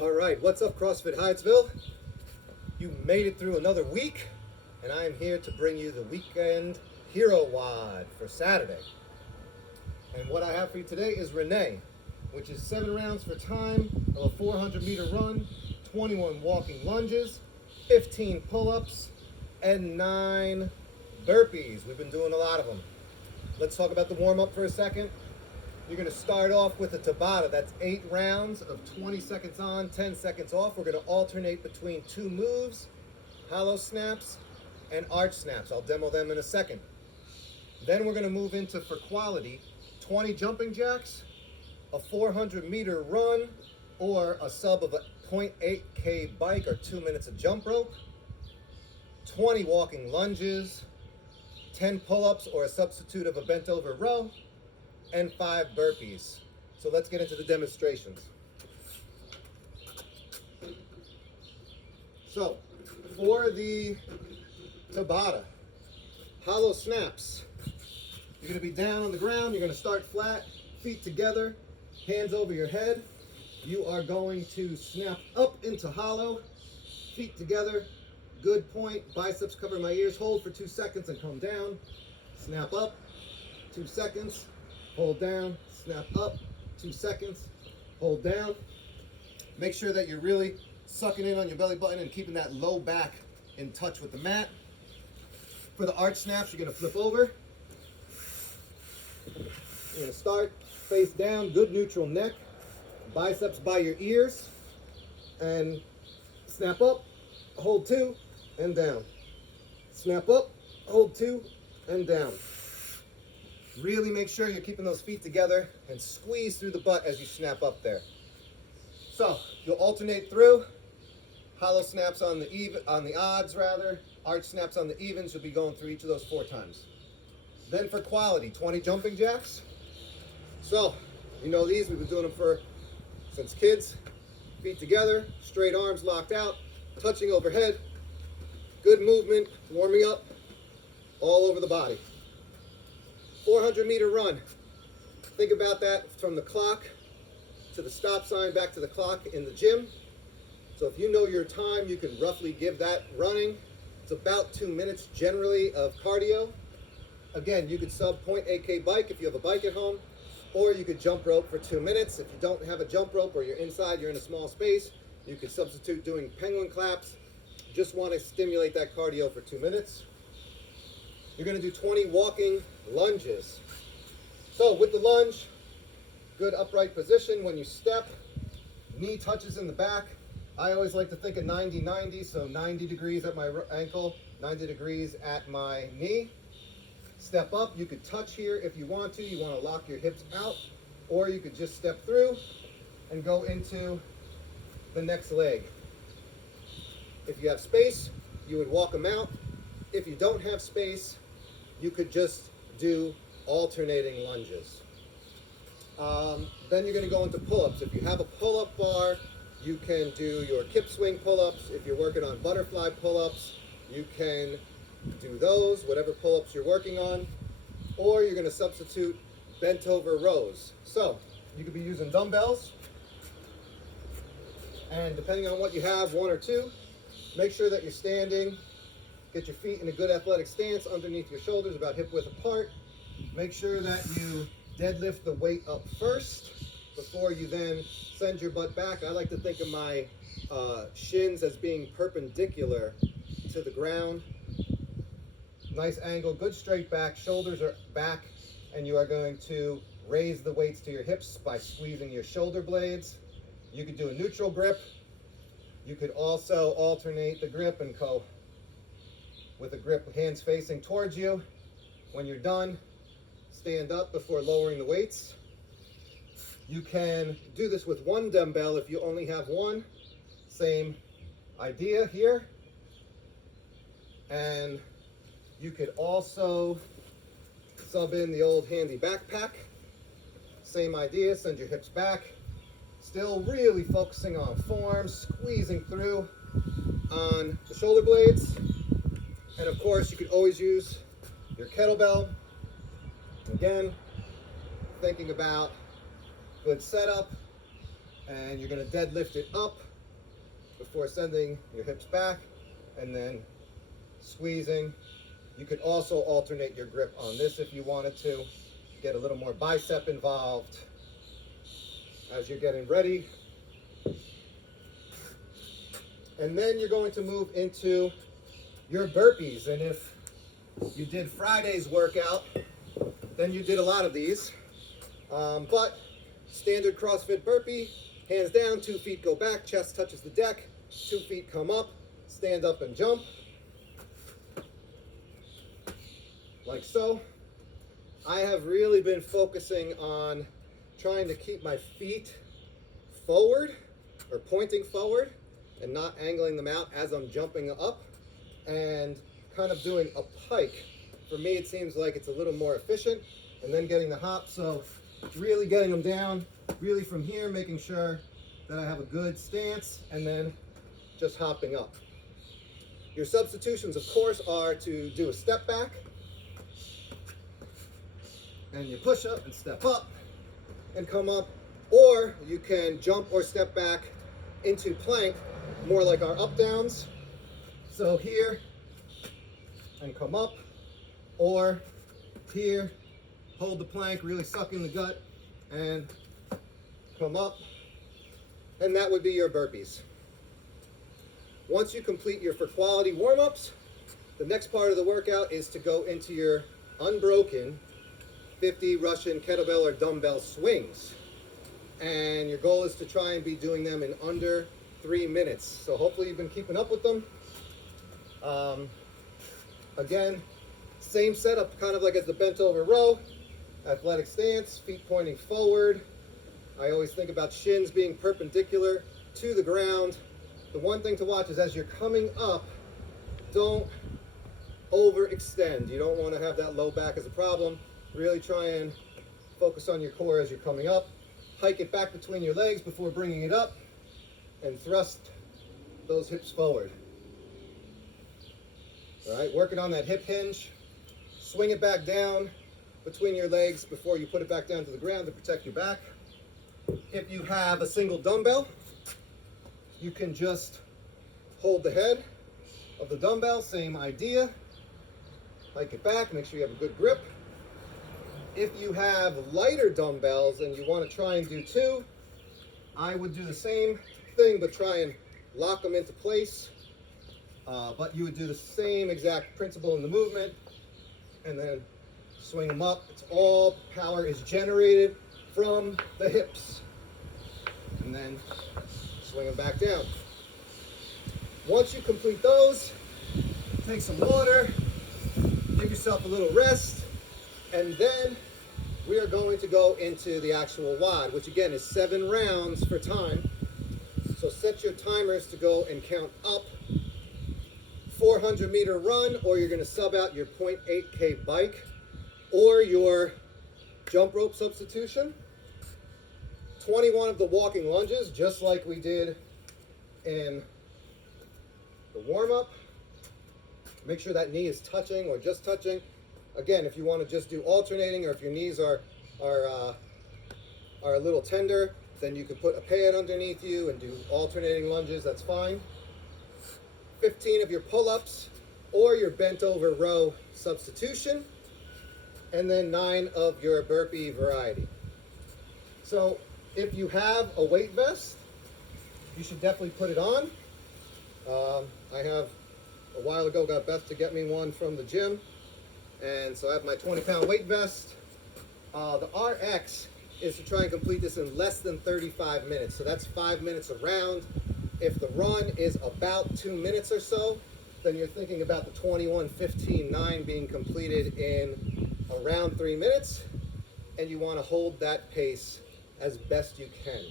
All right, what's up, CrossFit Hyattsville? You made it through another week, and I am here to bring you the weekend hero WOD for Saturday. And what I have for you today is Rene, which is 7 rounds for time of a 400-meter run, 21 walking lunges, 15 pull-ups, and 9 burpees. We've been doing a lot of them. Let's talk about the warm-up for a second. You're going to start off with a Tabata. That's 8 rounds of 20 seconds on, 10 seconds off. We're going to alternate between 2 moves, hollow snaps and arch snaps. I'll demo them in a second. Then we're going to move into, for quality, 20 jumping jacks, a 400-meter run, or a sub of a 0.8K bike or 2 minutes of jump rope, 20 walking lunges, 10 pull-ups or a substitute of a bent-over row, and 5 burpees. So let's get into the demonstrations. So for the Tabata, hollow snaps, you're going to be down on the ground. You're going to start flat, feet together, hands over your head. You are going to snap up into hollow, feet together. Good point. Biceps cover my ears. Hold for 2 seconds and come down. Snap up, 2 seconds. Hold down, snap up, 2 seconds, hold down. Make sure that you're really sucking in on your belly button and keeping that low back in touch with the mat. For the arch snaps, you're gonna flip over. You're gonna start face down, good neutral neck, biceps by your ears, and snap up, hold 2, and down. Snap up, hold 2, and down. Really make sure you're keeping those feet together and squeeze through the butt as you snap up there. So you'll alternate through. Hollow snaps on the odds rather. Arch snaps on the evens. You'll be going through each of those 4 times. Then for quality, 20 jumping jacks. So you know these. We've been doing them since kids. Feet together, straight arms locked out, touching overhead. Good movement, warming up all over the body. 400-meter run. Think about that from the clock to the stop sign, back to the clock in the gym. So if you know your time, you can roughly give that running. It's about 2 minutes generally of cardio. Again, you could sub 0.8K bike if you have a bike at home, or you could jump rope for 2 minutes. If you don't have a jump rope or you're inside, you're in a small space, you could substitute doing penguin claps. Just want to stimulate that cardio for 2 minutes. You're going to do 20 walking lunges. So with the lunge, good upright position. When you step, knee touches in the back. I always like to think of 90-90, so 90 degrees at my ankle, 90 degrees at my knee. Step up. You could touch here if you want to. You want to lock your hips out, or you could just step through and go into the next leg. If you have space, you would walk them out. If you don't have space, you could just do alternating lunges. Then you're going to go into pull-ups. If you have a pull-up bar, you can do your kip swing pull-ups. If you're working on butterfly pull-ups, you can do those, whatever pull-ups you're working on. Or you're going to substitute Bentover Rows. So you could be using dumbbells. And depending on what you have, 1 or 2, make sure that you're standing. Get your feet in a good athletic stance underneath your shoulders, about hip width apart. Make sure that you deadlift the weight up first before you then send your butt back. I like to think of my shins as being perpendicular to the ground. Nice angle, good straight back, shoulders are back, and you are going to raise the weights to your hips by squeezing your shoulder blades. You could do a neutral grip. You could also alternate the grip and go with a grip, hands facing towards you. When you're done, stand up before lowering the weights. You can do this with 1 dumbbell if you only have 1. Same idea here. And you could also sub in the old handy backpack. Same idea, send your hips back. Still really focusing on form, squeezing through on the shoulder blades. And of course, you could always use your kettlebell. Again, thinking about good setup, and you're going to deadlift it up before sending your hips back and then squeezing. You could also alternate your grip on this if you wanted to. Get a little more bicep involved as you're getting ready. And then you're going to move into your burpees. And if you did Friday's workout, then you did a lot of these. But standard CrossFit burpee, hands down, 2 feet go back, chest touches the deck, 2 feet come up, stand up and jump. Like so. I have really been focusing on trying to keep my feet forward or pointing forward and not angling them out as I'm jumping up, and kind of doing a pike. For me, it seems like it's a little more efficient, and then getting the hop. So really getting them down, really from here, making sure that I have a good stance, and then just hopping up. Your substitutions, of course, are to do a step back, and you push up and step up and come up, or you can jump or step back into plank, more like our up downs. So here and come up, or here, hold the plank, really suck in the gut and come up, and that would be your burpees. Once you complete your for quality warm-ups, the next part of the workout is to go into your unbroken 50 Russian kettlebell or dumbbell swings. And your goal is to try and be doing them in under 3 minutes. So hopefully you've been keeping up with them. Again, same setup, kind of like as the Bentover row. Athletic stance, feet pointing forward. I always think about shins being perpendicular to the ground. The one thing to watch is as you're coming up, don't overextend. You don't want to have that low back as a problem. Really try and focus on your core as you're coming up. Hike it back between your legs before bringing it up, and thrust those hips forward. All right, working on that hip hinge. Swing it back down between your legs before you put it back down to the ground to protect your back. If you have a single dumbbell, you can just hold the head of the dumbbell, same idea. Hike it back, make sure you have a good grip. If you have lighter dumbbells and you want to try and do 2, I would do the same thing, but try and lock them into place. But you would do the same exact principle in the movement, and then swing them up. It's all power is generated from the hips, and then swing them back down. Once you complete those, take some water, give yourself a little rest, and then we are going to go into the actual WOD, which again is 7 rounds for time. So set your timers to go and count up. 400-meter run, or you're going to sub out your 0.8K bike, or your jump rope substitution. 21 of the walking lunges, just like we did in the warm-up. Make sure that knee is touching or just touching. Again, if you want to just do alternating, or if your knees are a little tender, then you can put a pad underneath you and do alternating lunges, that's fine. 15 of your pull-ups or your Bentover row substitution, and then 9 of your burpee variety. So if you have a weight vest, you should definitely put it on. I have, a while ago, got Beth to get me one from the gym, and so I have my 20-pound weight vest. The RX is to try and complete this in less than 35 minutes, so that's 5 minutes a round. If the run is about 2 minutes or so, then you're thinking about the 21-15-9 being completed in around 3 minutes, and you want to hold that pace as best you can.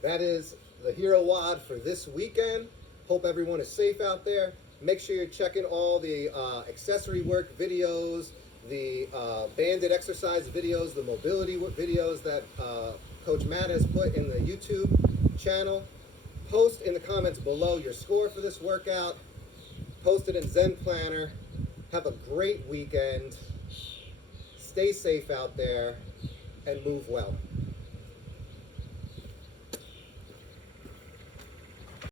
That is the Hero WOD for this weekend. Hope everyone is safe out there. Make sure you're checking all the accessory work videos, the banded exercise videos, the mobility videos that Coach Matt has put in the YouTube channel. Post in the comments below your score for this workout. Post it in Zen Planner. Have a great weekend. Stay safe out there and move well.